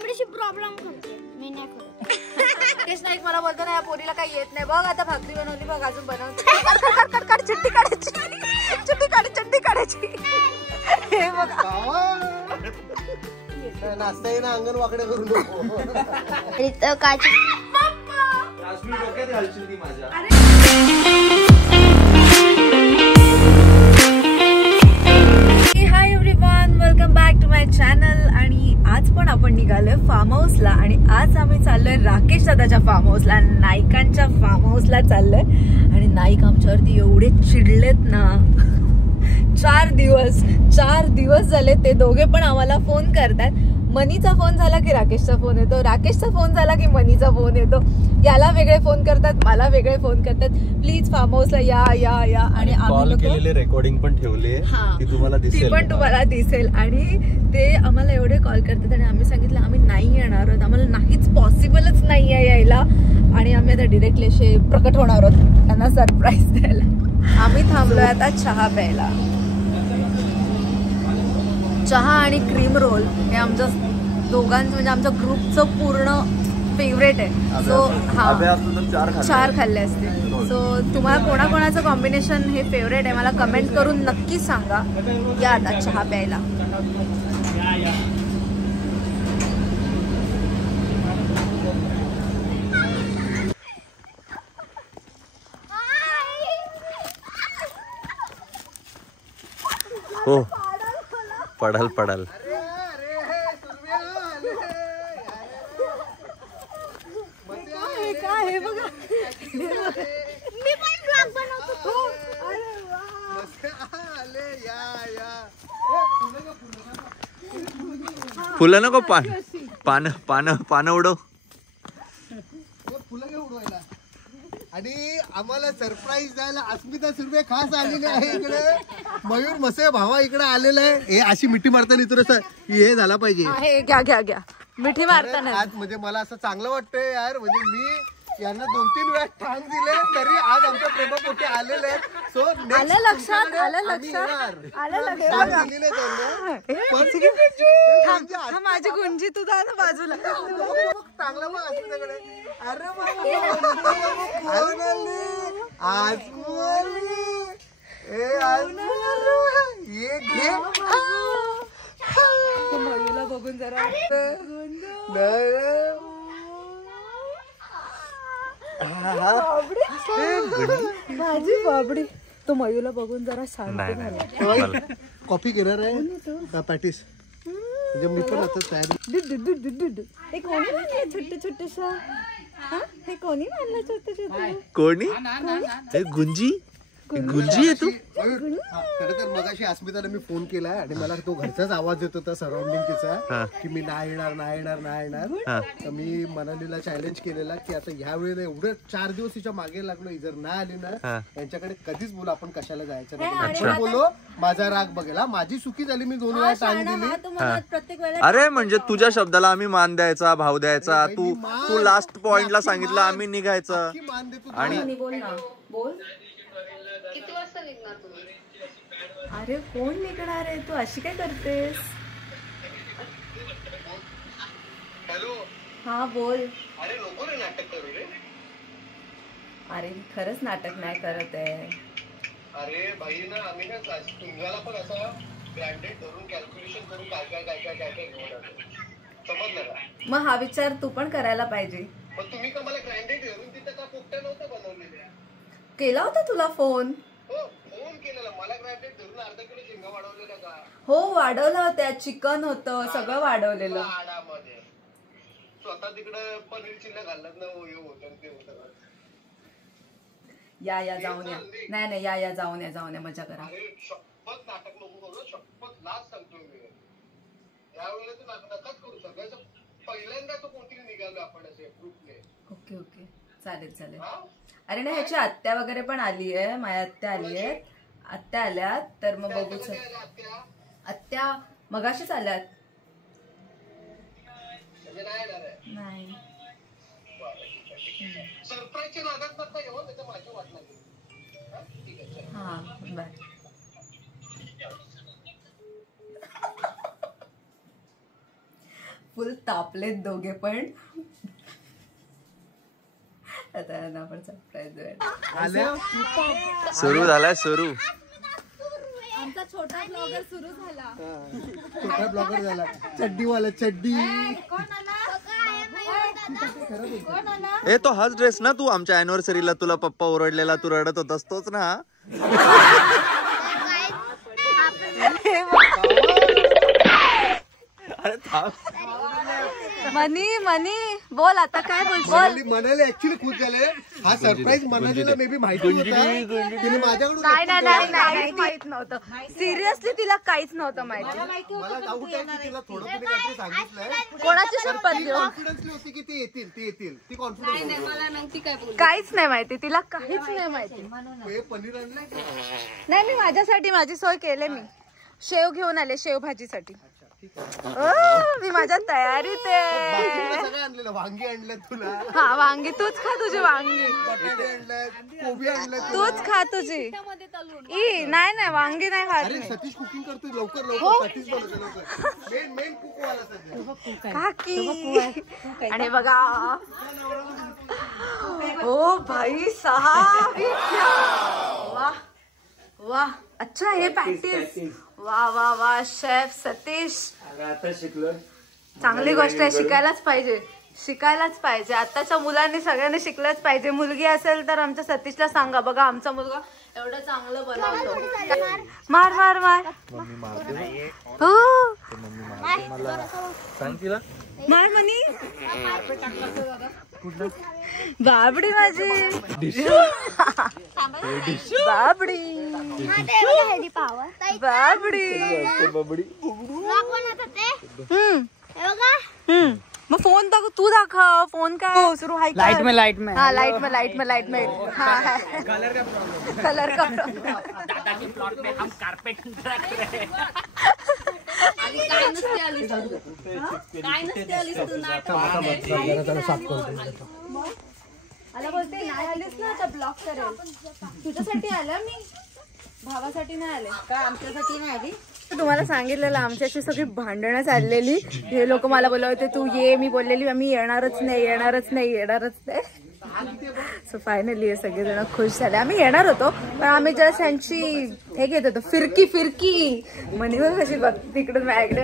कोंबडीशी problem करते मी नाही करत. तेच नाही मला बोलतो ना या पोरीला काही येत नाही बघ आता भाकरी बनवली बघ अजून बनवते चिट्टी काढायची चिट्टी काढायची हे बघ नाचता येईना अंगण वाकडे करून नको इथं काय डोक्यात घालशील ती माझ्या. Hi everyone welcome back to my channel. आणि आज पण आपण निघालोय फार्म हाऊसला आणि आज आम्ही चाललोय राकेश दादाच्या फार्म हाऊसला, नाईकांच्या फार्म हाऊसला चाललोय. आणि नाईक आमच्यावरती एवढे चिडलेत ना. 4 दिवस झाले ते दोघे पण आम्हाला फोन करतात. मनीचा फोन झाला की राकेशचा फोन येतो, राकेशचा फोन झाला की मनीचा फोन येतो. याला वेगळे फोन करतात, मला वेगळे फोन करतात. प्लीज फार्म हाऊसला या या या. आणि कॉल केलेले रेकॉर्डिंग पण ठेवले, ती तुम्हाला दिसेल, ती पण तुम्हाला दिसेल. आणि ते आम्हाला एवढे कॉल करतात आणि आम्ही सांगितलं आम्ही नाही येणार आहोत, आम्हाला नाहीच पॉसिबलच नाही आहे यायला. आणि आम्ही आता डिरेक्टली असे प्रकट होणार आहोत त्यांना सरप्राईज द्यायला. आम्ही थांबलोय आता चहा प्यायला. चहा आणि क्रीम रोल हे आमच्या दोघांचं म्हणजे आमच्या ग्रुपचं पूर्ण फेवरेट आहे. सो हा 4 खाल्ले असते. सो तुम्हाला कोणाकोणाचं कॉम्बिनेशन हे फेवरेट आहे मला कमेंट करून नक्की सांगा. या आता चहा प्यायला. हो पडाल काय हे बघा मी पण ब्लॉग बनवतो. फुलं नको पानं उडव. फुलं उडवायला. आणि आम्हाला सरप्राईज द्यायला अस्मिता सुर्वे खास आलेली आहे इकडे. मयूर मसे भावा इकडे आलेला आहे. हे अशी मिठी मारताना थोडस हे झाला पाहिजे. घ्या मिठी मारताना. आज म्हणजे मला असं चांगलं वाटतंय यार. म्हणजे मी यांना 2-3 वेळा ठाण दिले तरी आज आमच्या प्रेमापोटी आलेले आहेत. सो आलं लक्षात माझी गुंजी तुझा ना बाजूला चांगला मग अस्मिताकडे. अरे आज मयूला बघून जरा माझी बाबडी. तो मयूला बघून जरा शांत झाला. कॉफी घेणार आहे पॅटीस. म्हणजे मी पण आता तयारी. हे कोणी मानलं छोटं हे कोणी मानलं छोटं कोणी गुंजी आहे तू. खरं तर मगाशी अस्मिताला मी फोन केलाय आणि मला तो घरचाच आवाज येत होता सराउंडिंग तिचा की मी नाही येणार. तर मी मनालीला चॅलेंज केलेला की आता ह्या वेळेला एवढं 4 दिवस तिच्या मागे लागलो, जर नाही आली ना यांच्याकडे कधीच बोलू आपण कशाला जायचं नाही. बोलो माझा राग बघेल. माझी चुकी झाली, मी 2 वेळा टाइम दिली. अरे म्हणजे तुझ्या शब्दाला आम्ही मान द्यायचा, भाव द्यायचा. तू लास्ट पॉइंटला सांगितलं आम्ही निघायचं. मान देतो. आणि बोल किती वाजता निघणार तुम्ही? अरे कोण निघणार आहे तू अशी काय करतेस? हॅलो हा बोल. अरे नको रे नाटक करू रे. अरे खरंच नाटक नाही करत आहे. अरे भाई ना आम्ही ना तुम्हाला पण असा ब्रँडेड धरून कॅल्क्युलेशन करून काय घेऊन समजलं का? मग हा विचार तू पण करायला पाहिजे. मग तुम्ही का मला ब्रँडेड धरून तिथं का पोपट्या नव्हतं बनवलेल्या? केला होता तुला फोन. हो फोन केलेला. मला ब्रँडेड धरून अर्धा किलो शेंगा वाढवलेला का? हो वाढवला होता. चिकन होतं सगळं वाढवलेलं. आडामध्ये स्वतः तिकडे पनीर चिल्ला घालत ना हे होतं ते होतं. या जाऊन या. नाही या जाऊन या मजा करा. अरे शपथ नाटक नको करू. शपथ लास्ट सांगतोय मी. यावेळेला तू नकाच करू. सगळ्याचं पहिल्यांदा तो कोणतरी निघालो आपण असे ग्रुपने. ओके चालेल. अरे नाही ह्याची आत्या वगैरे पण आली आहे. माझ्या आत्या आल्यात तर मग बघूच. आत्या मगाशीच आल्यात. नाही सरप्राईजच्या नादात नका येऊ. त्याचं माझी वाट लागेल. हा बाय. फुल फुल तापलेत दोघे पण. आता यांना पण सरप्राईज सुरू झालाय सुरू. आमचा छोटा ब्लॉगर सुरू झाला. छोटा ब्लॉगर झाला. चड्डीवाला चड्डी. ए तो हाच ड्रेस ना तू आमच्या अॅनिव्हर्सरीला तुला पप्पा ओरडलेला, तू रडत होतास तोच ना? मनी बोल आता काय बोल. मनाली ऍक्च्युली खुश झाले. हा सरप्राईज मनालीला मे बी माहिती होता. तिने माझ्याकडून नाही माहित नव्हतं. सिरियसली तिला काहीच नव्हतं माहिती. मला डाऊट आहे की तिला थोडं तरी काहीतरी सांगितलंय. कोणाची शपथ देऊ? कॉन्फिडन्सली होती की ते येतील. ती कॉन्फिडन्स. काहीच नाही माहिती तिला, काहीच नाही माहिती. पनीर आणलंय. नाही मी माझ्यासाठी माझी सोय केले. मी शेव घेऊन आले, शेव भाजीसाठी. मी माझ्या तयारीत आहे. सगळं आणलेलं. वांगी आणलं तुला. हा वांगी तूच खा, तुझी वांगी बटाटे आणलं, कोबी आणलं. तूच खा तुझी. नाही वांगी नाही खात अरे मी. सतीश कुकिंग करतोय लवकर. सतीश बनवतोय. मेन कुक वाला सध्या. काकी आणि बघा. ओ भाई साहब, वाह वाह, अच्छा हे प्रॅक्टिस. वा वा वा शेफ सतीश, चांगली गोष्ट आहे. शिकायलाच पाहिजे. आताच्या मुलांनी सगळ्यांनी शिकलंच पाहिजे. मुलगी असेल तर आमच्या सतीशला सांगा, बघा आमचा मुलगा एवढं चांगलं बनवतो. मार मार मार हो मार मनी. बाबडी माझी बाबडी मग फोन तू दाखव. फोन काय सुरू आहे? लाइट में हाँ लाइट में हाँ कलर का दादा के प्लॉट में हम कारपेट रख रहे हैं. आला बोलते नाही आलीस ना तर ब्लॉक करेल. तुझ्यासाठी आलं मी, भावासाठी नाही आले का? आमच्यासाठी नाही आली. तुम्हाला सांगितलेलं आमच्याशी सगळी भांडणं चाललेली. हे लोक मला बोलत होते तू ये, मी बोललेली आम्ही येणारच नाही. सो फायनली हे सगळेजण खुश झाले. आम्ही येणार होतो पण आम्ही जरा त्यांची हे घेत होतो फिरकी. मनीवर कशी बघ तिकडून माझ्याकडे.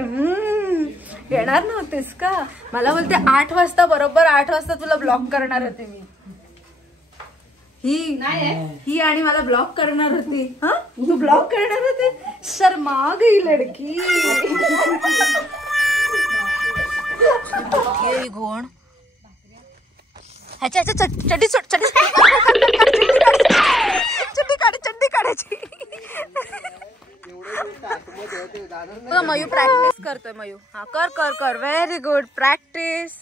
येणार नव्हतीस का? मला बोलते 8 वाजता, बरोबर 8 वाजता तुला ब्लॉक करणार होते मी. ही आणि मला ब्लॉक करणार होती. हा तू ब्लॉक करणार होते. शर्मा गई लडकी. घोण ह्याच्या चड्डी काढायची. मयू प्रॅक्टिस करतोय. मयू हा कर व्हेरी गुड प्रॅक्टिस.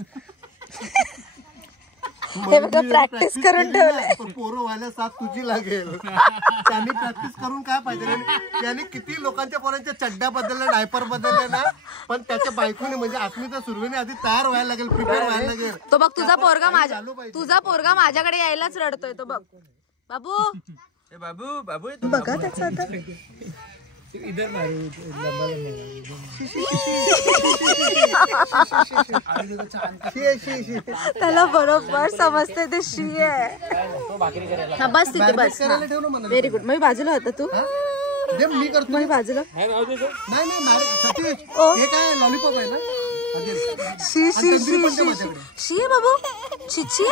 हे बघा प्रॅक्टिस करून ठेवलंय. पोरं व्हायला साथ तुझी लागेल. त्यांनी प्रॅक्टिस करून काय पाहिजे. त्याने किती लोकांच्या पोरांच्या चड्ड्या बदलल्या, डायपर बदलले ना, पण त्याच्या बायकोने म्हणजे अस्मिता सुर्वेने आधी तयार व्हायला लागेल, प्रिपेअर व्हायला लागेल. तो बघ तुझा पोरगा माझ्याकडे यायलाच रडतोय. तो बघ बाबू तू बघा त्याचा आता. त्याला बरोबर समजते ते शी आहे. बस तिथे बस. Very good. मी बाजूला होता तू. मी करतो. मी बाजूला नाही सतीश हे काय लॉलीपॉप आहे ना. शी आहे बाबू. छिछी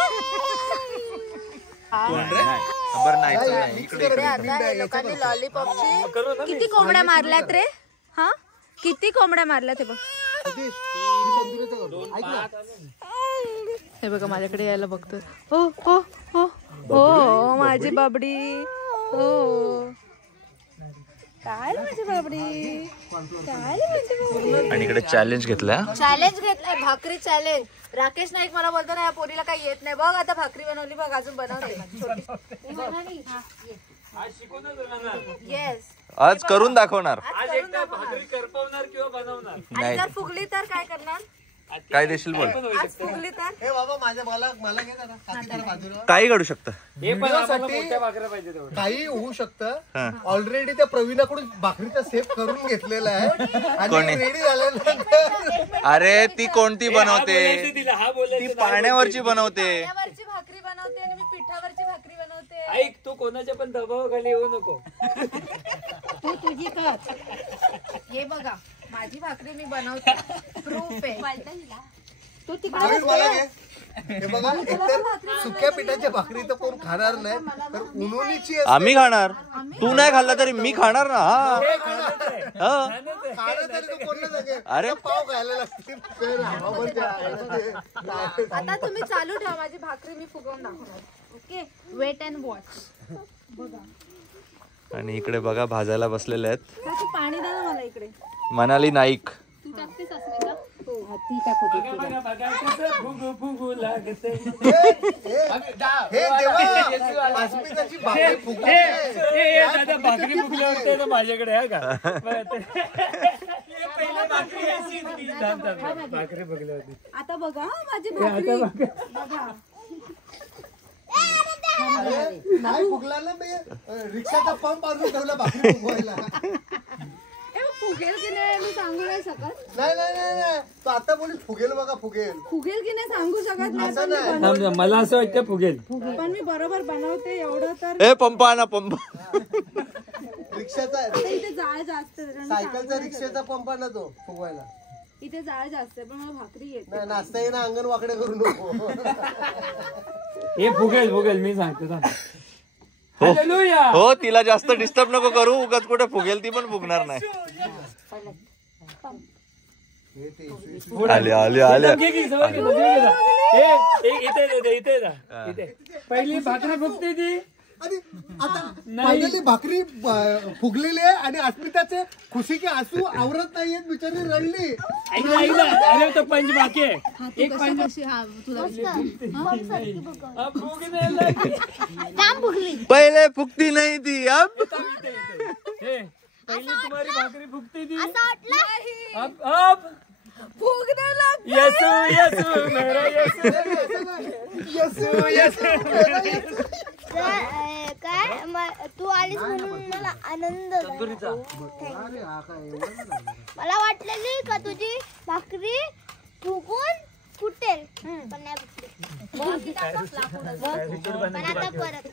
लोकांनी लॉलीपॉपची किती कोंबड्या मारल्यात रे. हा किती कोंबड्या मारल्यात हे बघ. हे बघा माझ्याकडे यायला बघतोय. हो माझी बाबडी. हो काय माझी बाबडी. आणि इकडे चॅलेंज घेतलाय. भाकरी चॅलेंज. राकेश नाईक मला बोलतो ना या पोरीला काही येत नाही. बघ आता भाकरी बनवली बघ. अजून बनवली. येस आज करून दाखवणार. आणि जर फुगली तर काय करणार? काय देशील बोल. आज फुगली तर हे बाबा मला घे जरा. काकी जरा बाजूला. काही घडू शकतं. हे पण आम्हाला साठी मोठ्या भाकऱ्या पाहिजे तेवढं. काही होऊ शकतं. ऑलरेडी त्या प्रवीणाकडून भाकरीचा सेफ करून घेतलेला आहे आणि रेडी झालेला. अरे ती कोणती बनवते, तिला हा बोलायचं ती पाण्यावरची बनवते. पाण्यावरची भाकरी बनवते आणि मी पिठावरची भाकरी बनवते. ऐक, तू कोणाच्या पण दबावाखाली येऊ नको. तू तुझी कर. हे बघा माझी भाकरी मी बनवते. प्रूफ आहे. तू तिकडे मला घे. हे बघा, एकतर सुक्या पिठाच्या भाकरी तर कोण खाणार नाही, तर उन्होनीची आम्ही खाणार. तू नाही खाल्ला तरी मी खाणार ना. हा. खाणं तरी तू कोण नाही. अरे पाव खायला लागतील. आता तुम्ही चालू ठेवा. माझी भाकरी मी फुगवून दाखवणार. Okay, wait and watch. आणि इकडे बघा भाजायला बसलेले आहेत पाणी द्या ना मला इकडे. मनाली नाईक. बघा बघा कसं फुगू फुगू लागते. हे देवा, अस्मिताची भाकरी फुगवते. हे दादा भाकरी फुगल्यावर ना माझ्याकडे आहे का. पहिली भाकरी अशी होती. भाकरी फुगली होती. आता बघा माझी भाकरी बघा. नाही फुगला ना मी रिक्षाचा पंप आणून ठेवला भाकरी फुगवायला. फुगेल की नाही मी सांगू नाही शकत. नाही तो आता बोली फुगेल बघा, फुगेल की नाही सांगू शकत नाही. असं नाही. मला असं वाटतं फुगेल. पण मी बरोबर बनवते एवढं तर. ए पंप आणा पंप. रिक्षाचा इथे जाळ जास्त आहे. सायकलचा रिक्षाचा पंप ना तो फुगवायला. इथे जाळ जास्त आहे पण मला भाकरी येते. नाही नाचता येईना, अंगण वाकडे करू नको. हे फुगेल फुगेल मी सांगतो. हो तिला जास्त डिस्टर्ब नको करू. उगाच कुठे फुगेल ती पण फुगणार नाही. आले आले आले. इथे पहिली भाकरी फुगते ती. आणि आता फायनली भाकरी फुगलेली आहे आणि अस्मिताचे खुशी के आसू आवरत नाहीयेत. बिचारी रडली. अरे तो पंच बाकी आहे. एक पंच पहिले फुगती नाही ती. अब पहिली तुम्हारी भाकरी फुगती थी. असं वाटलं अब फुगने लग. यसू यसू मेरा यसू यसू यसू. काय तू आलीस म्हणून मला आनंद झाला. मला वाटलेली का तुझी भाकरी फुगून फुटेल पण नाही पण आता परत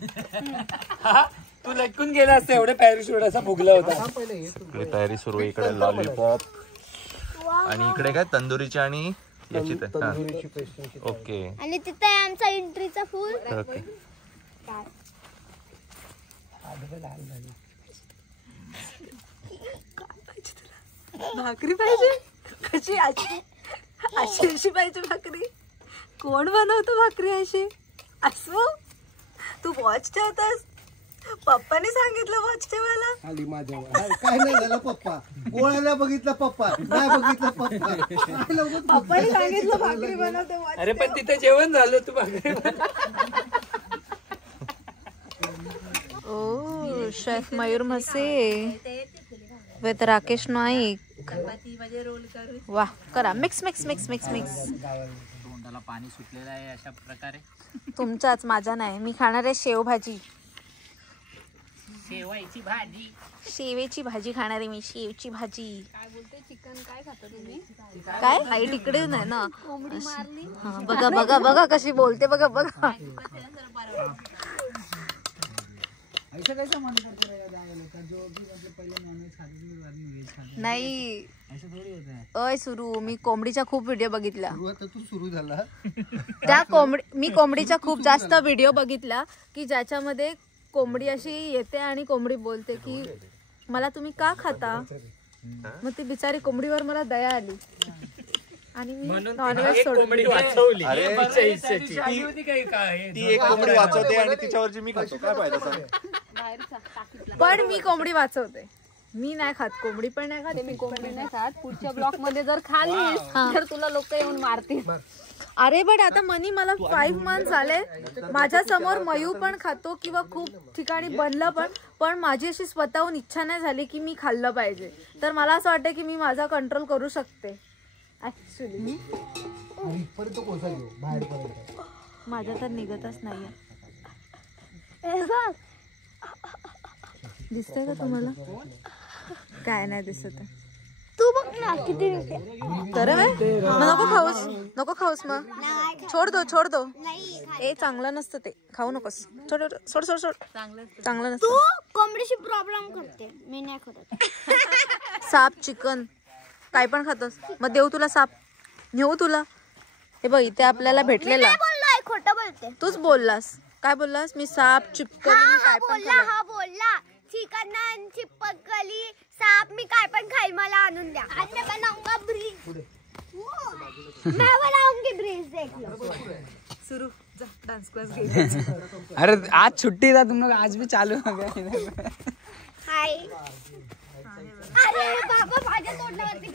तू लटकून गेला असता. एवढे पॅराशूट असा फुगला होता. इकडे तयारी सुरू. इकडे लॉलीपॉप आणि इकडे काय तंदुरीची आणि याची. ओके. आणि तिथे आहे आमचा एंट्रीचा फूल. ओके. भाकरी पाहिजे कशी अशी अशी अशी पाहिजे भाकरी. कोण बनवतो भाकरी अशी. असू तू वॉच ठेवतस. पप्पाने सांगितलं वॉच ठेवायला. आली माझ्या काय नाही झालं. पप्पा गोळ्याला बघितलं, पप्पा नाही बघितलं. पप्पाने सांगितलं भाकरी बनवते watch. अरे पण तिथे जेवण झालं. तू भाकरी ओ शेफ मयूर म्हसे विथ राकेश नाईक. वा करा mix mix mix mix mix. तोंडाला पाणी सुटलेलं आहे अशा प्रकारे. तुमच्याच माझ्या नाही. मी खाणार आहे शेवभाजी. शेवायची भाजी. शेवेची भाजी खाणार आहे मी. शेवची भाजी. काय बोलते चिकन काय खाता तुम्ही. काय हाईट इकडे नाही ना. हा बघा बघा बघा कशी बोलते. बघा बघा. नाही अय सुरू. मी कोंबडीच्या खूप व्हिडिओ बघितल्या. तू सुरू झाला त्या मी कोंबडीच्या खूप जास्त व्हिडिओ बघितला की ज्याच्यामध्ये कोंबडी अशी येते आणि कोंबडी बोलते की मला तुम्ही का खाता. मग ती बिचारी कोंबडीवर मला दया आली आणि मी नॉनव्हेज सोडून. ती एक कोंबडी वाचवते आणि तिच्यावरची मी खातो. काय फायदा सांग. पण मी कोंबडी वाचवते. मी नाही खात कोंबडी पण नाही खात. मी कोंबडी नाही खात. पुढच्या ब्लॉक मध्ये जर खालीस तर तुला लोक येऊन मारतील. अरे बट आता मनी मला 5 मंथ झाले. माझ्या समोर मयू पण खातो किंवा खूप ठिकाणी बनलं पण माझी अशी स्वतःहून इच्छा नाही झाली की मी खाल्लं पाहिजे. तर मला असं वाटतं की मी माझा कंट्रोल करू शकते. ऍक्च्युली आणि इथपर्यंत कोसा घेऊ बाहेरपर्यंत. माझा तर निघतच नाहीये. हे बघ. दिसतंय का तुम्हाला? काय नाही दिसत. तू बघ ना किती निघते. तर नको खाऊस मग. छोड दो. नाही ए चांगलं नसतं ते, खाऊ नकोस. सोड चांगलं तू नसतं. कोंबडीशी प्रॉब्लेम करते, मी नाही करत. साप चिकन काय पण खातोस, मग देऊ तुला साप, नेऊ तुला. हे बघ इथे आपल्याला भेटलेला. नाही बोललोय, खोटं बोलते. तूच बोललास. काय बोललास? मी साप चिकन काय पण खाल्लं. हा बोलला चिकन चिपकली साप मी काय पण खाई, मला आणून द्या. आज मैं बनाऊंगा ब्रिज. मैं बनाऊंगी ब्रिज, देख लो. सुरू जा डान्स क्लास घे. अरे आज छुट्टी था तुम लोग, आज भी चालू हो गया. हाय. अरे बाबा माझ्या तोंडावरती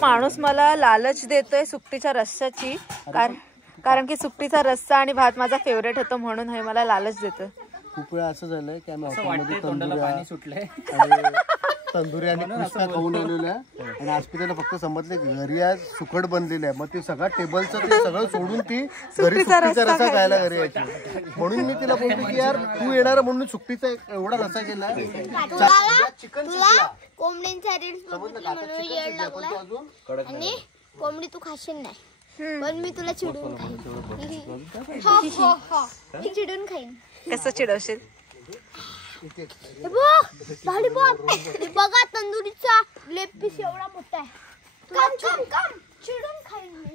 माणूस मला लालच देतोय सुकटीच्या रस्स्याची, कारण की सुकटीचा रस्सा आणि भात माझा फेवरेट होतो, म्हणून हे मला लालच देतोय. खूप वेळा असं झालंय की आम्ही हॉटेलमध्ये तोंडाला पाणी सुटलंय. तंदुरी आणि कुस्ता खाऊन आलेलो आहे आणि हॉस्पिटलला फक्त समजले घरी आज सुकट बनलेलं आहे. मग ते सगळं टेबलचं ते सगळं सोडून ती घरी सुकटीचा रस्सा खायला घरी यायची. म्हणून मी तिला बोलतो की यार तू येणार म्हणून सुकटीचा एवढा रस्सा केला. तुला कोंबडींच्या रील्स बघितली म्हणून येड लागला आणि कोंबडी तू खाशील नाही, पण मी तुला चिडून खाईन. चिडून खाईन. कसं चिडवशील? बघा तंदुरीचा लेग पीस एवढा मोठा आहे. कम चिडून खाईन मी.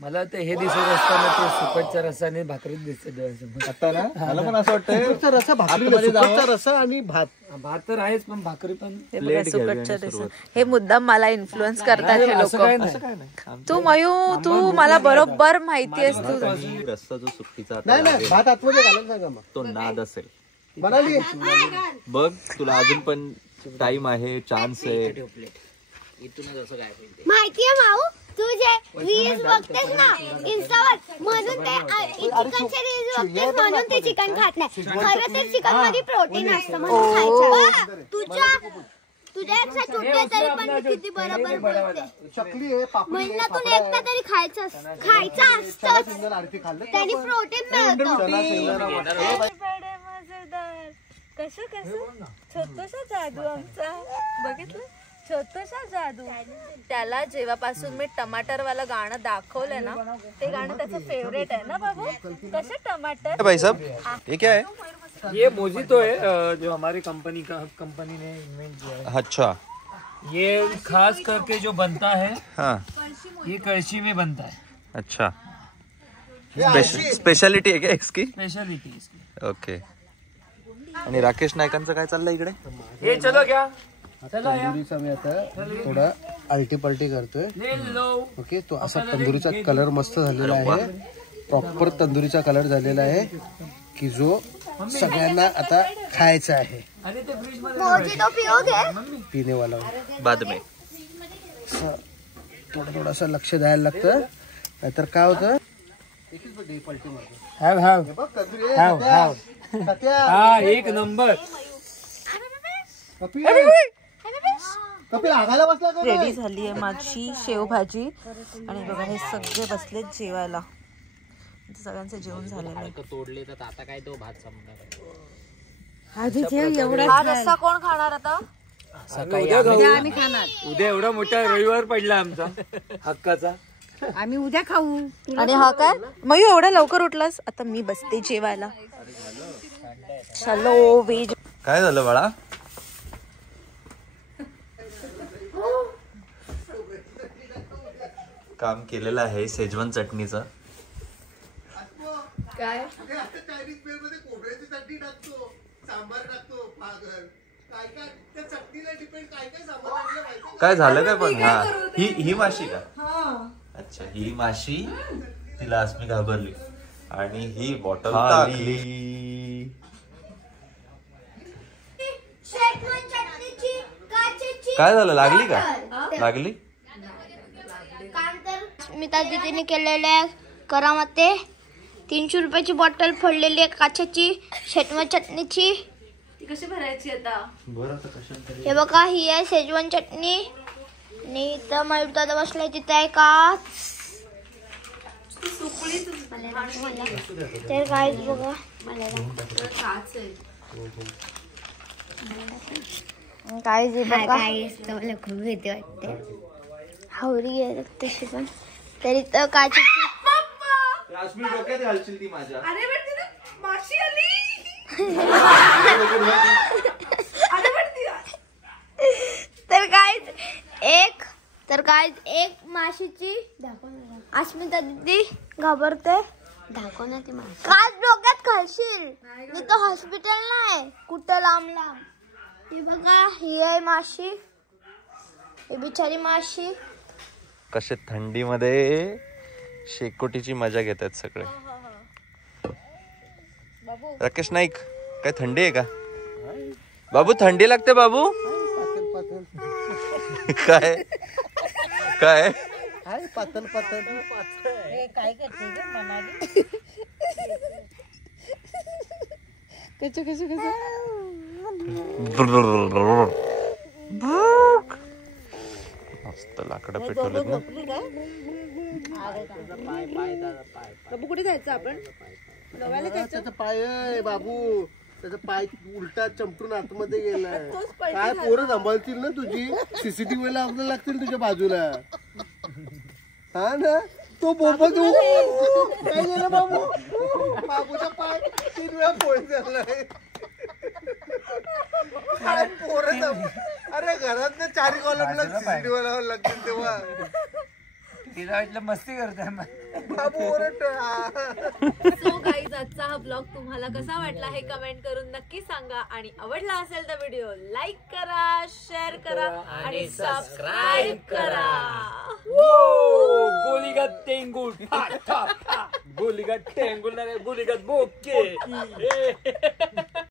मला ते हे दिसत असताना ते सुकटचा रस्सा आणि भाकरीत दिसत. आता ना मला पण असं वाटतं रस्सा भाकरीचा रस्सा आणि भात तर आहेच, पण भाकरी पण. सुकटच्या दिसत हे मुद्दाम मला इन्फ्लुएन्स करतात हे लोक. तू मयू तू मला बरोबर माहिती आहेस. तू रस्सा जो सुट्टीचा नाही भात आतमध्ये घालून सांगा मग तो नाद असेल. बनाली बघ तुला अजून पण टाइम आहे, चान्स आहे. माहितीये माऊ, तू जे रील्स बघतेस ना इंस्टावर, म्हणून ते चिकनचे रील्स बघतेस म्हणून ते चिकन खात नाही. खरं तर चिकन मध्ये प्रोटीन असतं म्हणून खायचं. तुझ्यापेक्षा छोटी आहे तरी पण मी किती बरोबर बोलते. चकली आहे पापडी आहे, महिन्यातून एकदा तरी खायचं असतं. त्याने प्रोटीन मिळतं. कसं छोटसा जादू आमचा बघितलं, छोटसा जादू. त्याला जेव्हापासून मी टमाटरवाला गाणं दाखवलंय ना, ते गाणं त्याचं फेवरेट आहे ना बाबू. कसं टमाटर भाई साहब ये क्या है? ये मोजितो है जो हमारी कंपनी ने इन्वेंट किया है. अच्छा. ये खास करके जो बनता है हाँ ये कड़छी में बनता है. अच्छा. स्पेशालिटी आहे का इसकी? स्पेशलिटी इसकी. ओके. आणि राकेश नायकांचं काय चाललंय इकडे? ये चलो क्या तंदुरीचा मी आता थोडा अल्टी पलटी करतोय. ओके, तो असा तंदुरीचा कलर मस्त झालेला आहे, प्रॉपर तंदुरीचा कलर झालेला आहे की जो सगळ्यांना आता खायचा आहे. पिणे वाला बाद में थोडंसं लक्ष द्यायला लागतं, नाहीतर काय होतं. एक नंबर. रेडी झाली आहे माझी शेवभाजी आणि बघा हे सगळे बसलेत जेवायला. सगळ्यांचं जेवण झालेलं आहे. तोडले तर आता काय तो भात संपणार. हा रस्सा कोण खाणार आता? आम्ही खाणार. उद्या एवढा मोठा रविवार पडला आमचा हक्काचा, आम्ही उद्या खाऊ. आणि हा काय मयू एवढा लवकर उठलास? आता मी बसते जेवायला. चलो वेज. काय झालं बाळा? काम केलेलं आहे शेजवान चटणीचं. काय चायनीज बेल मध्ये खोबऱ्याची चटणी टाकतो, सांबार टाकतो, काय काय त्या चटणीला डिपेंड काय काय सांबार टाकलं माहिती. काय झालं काय पण? हा ही माशी का? अच्छा, ही माशी तिला अस्मी घाबरली आणि ही बॉटल टाकली. काय झालं? लागली का? लागली. स्मिता दीदीने केलेल्या करामते 300 रुपयाची बॉटल फोडलेली आहे काचेची शेजवान चटणीची. ती कशी भरायची आता? हे बघा ही आहे शेजवान चटणी आणि इथं मयूर दादा बसलाय तिथे आहे काच. तर काहीच बघा काहीच बघा खूप भीती वाटते हावरी आहे तशी पण. तरी तर काचेची डोक्यात घालशील ती माझ्या. माशी आली. तर काय एक माशीची अस्मिता दीदी घाबरते. दाखवणार ती माशी काय डोक्यात घालशील. मी तर हॉस्पिटल नाही कुठं लांब लांब. ही बघा ही आहे माशी. ही बिचारी माशी. कसे थंडीमध्ये शेकोटीची मजा घेतात सगळे. राकेश नाईक काय थंडी आहे का बाबू? थंडी लागते बाबू? काय काय पातळ पातळ काय करते ग मनाली? मस्त लाकडं पेटवलेत ना. बाबू कुठे जायचं आपण? त्याचा पाय आहे बाबू. त्याचा पाय उलटा चमटून आतमध्ये गेलाय. काय पोरं सांभाळतील ना तुझी. सीसीटीव्ही लावणं लागतील तुझ्या बाजूला. हा ना तो बोबा तू काय गेलं बाबू. बाबूचा पाय 3 वेळा पोळी झालाय. काय पोरं अरे घरात ना 4 कॉलमला सीसीटीव्ही लावावं लागतील तेव्हा. तिला वाटलं मस्ती करताय बाबू ओरडतो. सो गाईज आजचा हा ब्लॉग तुम्हाला कसा वाटला हे कमेंट करून नक्की सांगा. आणि आवडला असेल तर व्हिडिओ लाईक करा, शेअर करा आणि सबस्क्राईब करा. गोलीगत टेंगुल गोलीगत टेंगुल गोलीगत बोके.